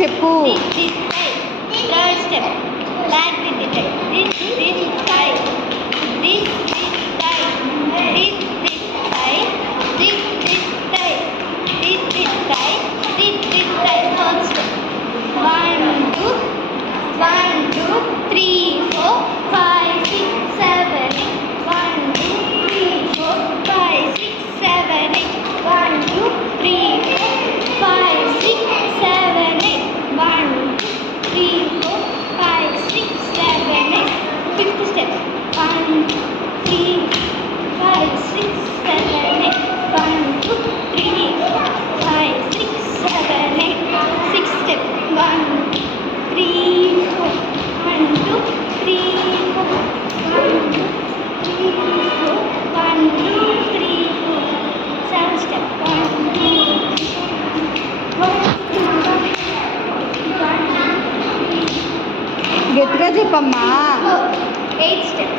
చెప్పు. Third step back this tie this tie this tie this tie this tie this tie fourth step 1 2 1 2 3 4 5 6 7 8 1 2 3 4 5 6 7 8 1 2 3 4 5 6 7 8 1 2 3 4 5 6 7 8 fifth step 1 3 5 6 7 8 1 2 3 4 5 6 7 8 sixth step 1 3 4 1 2 3 4 1 2 3 4 1 2 3 4 seventh step 1 2 గట్టిగా చెప్పమ్మా. 8th step